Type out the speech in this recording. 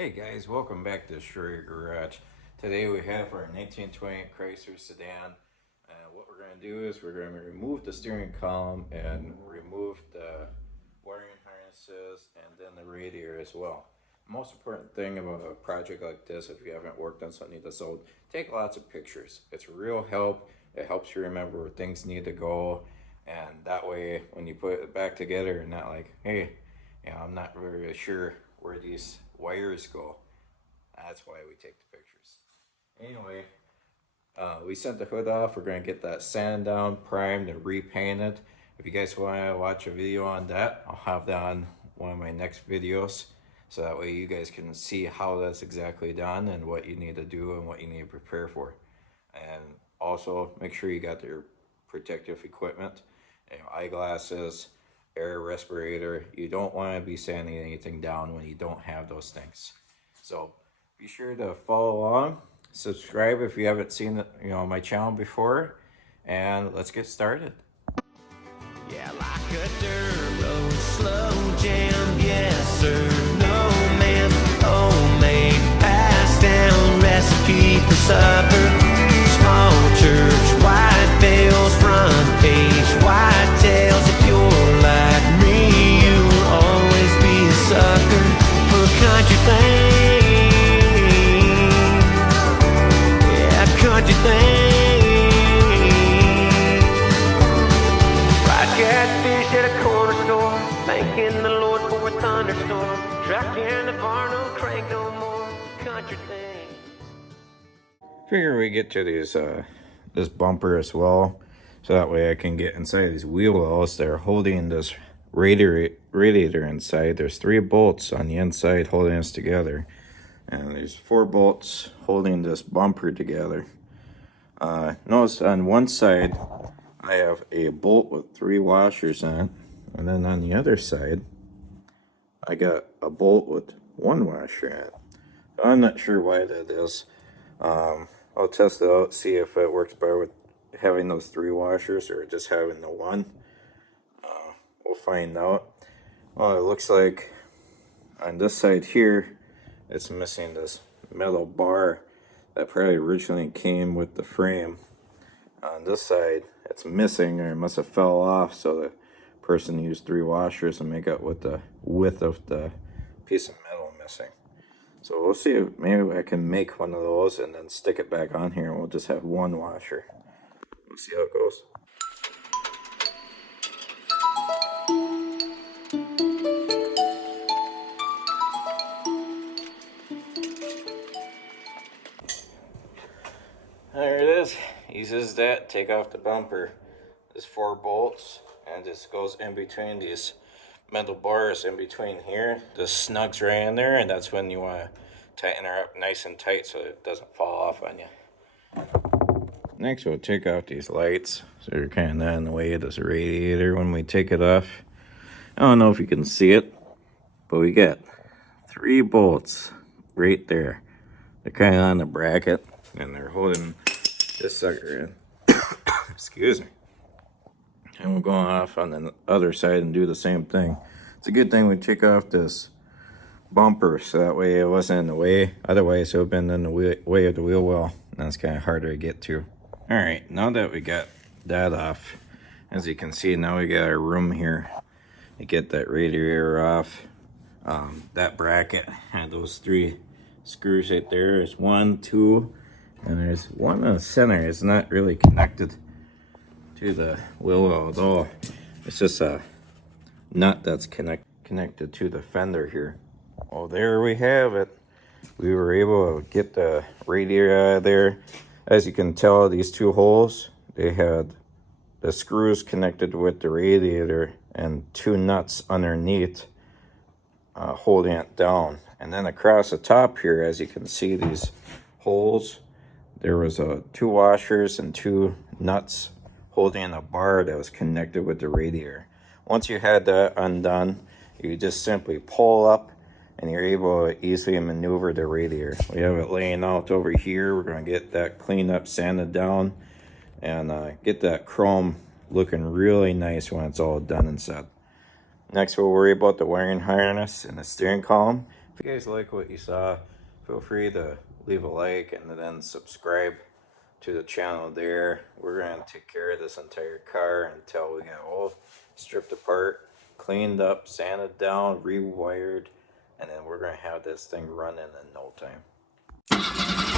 Hey guys, welcome back to Shreya Garage. Today we have our 1920 Chrysler Sedan. What we're going to do is we're going to remove the steering column and remove the wiring harnesses and then the radiator as well. Most important thing about a project like this, if you haven't worked on something this old, take lots of pictures. It's a real help. It helps you remember where things need to go, and that way when you put it back together, you're not like, hey, I'm not really sure where these wires go. That's why we take the pictures. Anyway, we sent the hood off. We're going to get that sanded down, primed, and repainted. If you guys want to watch a video on that, I'll have that on one of my next videos. So that way you guys can see how that's exactly done and what you need to do and what you need to prepare for. And also make sure you got your protective equipment, eyeglasses, air respirator. You don't want to be sanding anything down when you don't have those things. So be sure to follow along, subscribe if you haven't seen my channel before, and let's get started. Yeah, like a dirt road, slow jam, yes sir, no ma'am, homemade, passed down recipe for supper, small church, white veils, front page, white tails. If you're like me, you'll always be a sucker for country things. Yeah, country things. Fried catfish at a corner store, thanking the Lord for a thunderstorm. Tractor in the barn, don't crank no more. Country things. Figure we get to these this bumper as well, so that way I can get inside these wheel wells that are holding this radiator inside. There's 3 bolts on the inside holding this together, and there's 4 bolts holding this bumper together. Notice on one side I have a bolt with 3 washers on it, and then on the other side I got a bolt with 1 washer in it. So I'm not sure why that is. I'll test it out, see if it works better with having those 3 washers or just having the 1. We'll find out. Well, it looks like on this side here, it's missing this metal bar that probably originally came with the frame. On this side, it's missing, or it must have fell off, so the person used 3 washers to make up with the width of the piece of metal missing. So we'll see if maybe I can make one of those and then stick it back on here, and we'll just have 1 washer. We'll see how it goes. There it is. Uses that, take off the bumper. There's 4 bolts, and this goes in between these metal bars in between here. This snugs right in there, and that's when you want to tighten her up nice and tight so it doesn't fall off on you. Next we'll take off these lights, so they're kind of not in the way of this radiator when we take it off. I don't know if you can see it, but we got 3 bolts right there. They're kind of on the bracket, and they're holding this sucker in. Excuse me. And we'll go off on the other side and do the same thing. It's a good thing we took off this bumper, so that way it wasn't in the way. Otherwise it would have been in the way of the wheel well, and that's kind of harder to get to. Alright, now that we got that off, as you can see, now we got our room here to get that radiator off. That bracket had those 3 screws right there. There's 1, 2, and there's 1 in the center. It's not really connected to the wheel well at all. It's just a nut that's connected to the fender here. Well, there we have it. We were able to get the radiator out of there. As you can tell, these 2 holes, they had the screws connected with the radiator and 2 nuts underneath holding it down. And then across the top here, as you can see, these holes, there was 2 washers and 2 nuts holding a bar that was connected with the radiator. Once you had that undone, you just simply pull up and you're able to easily maneuver the radiator. We have it laying out over here. We're going to get that cleaned up, sanded down, and get that chrome looking really nice when it's all done and set. Next, we'll worry about the wiring harness and the steering column. If you guys like what you saw, feel free to leave a like and then subscribe to the channel there. We're going to take care of this entire car until we get all stripped apart, cleaned up, sanded down, rewired, and then we're going to have this thing running in no time.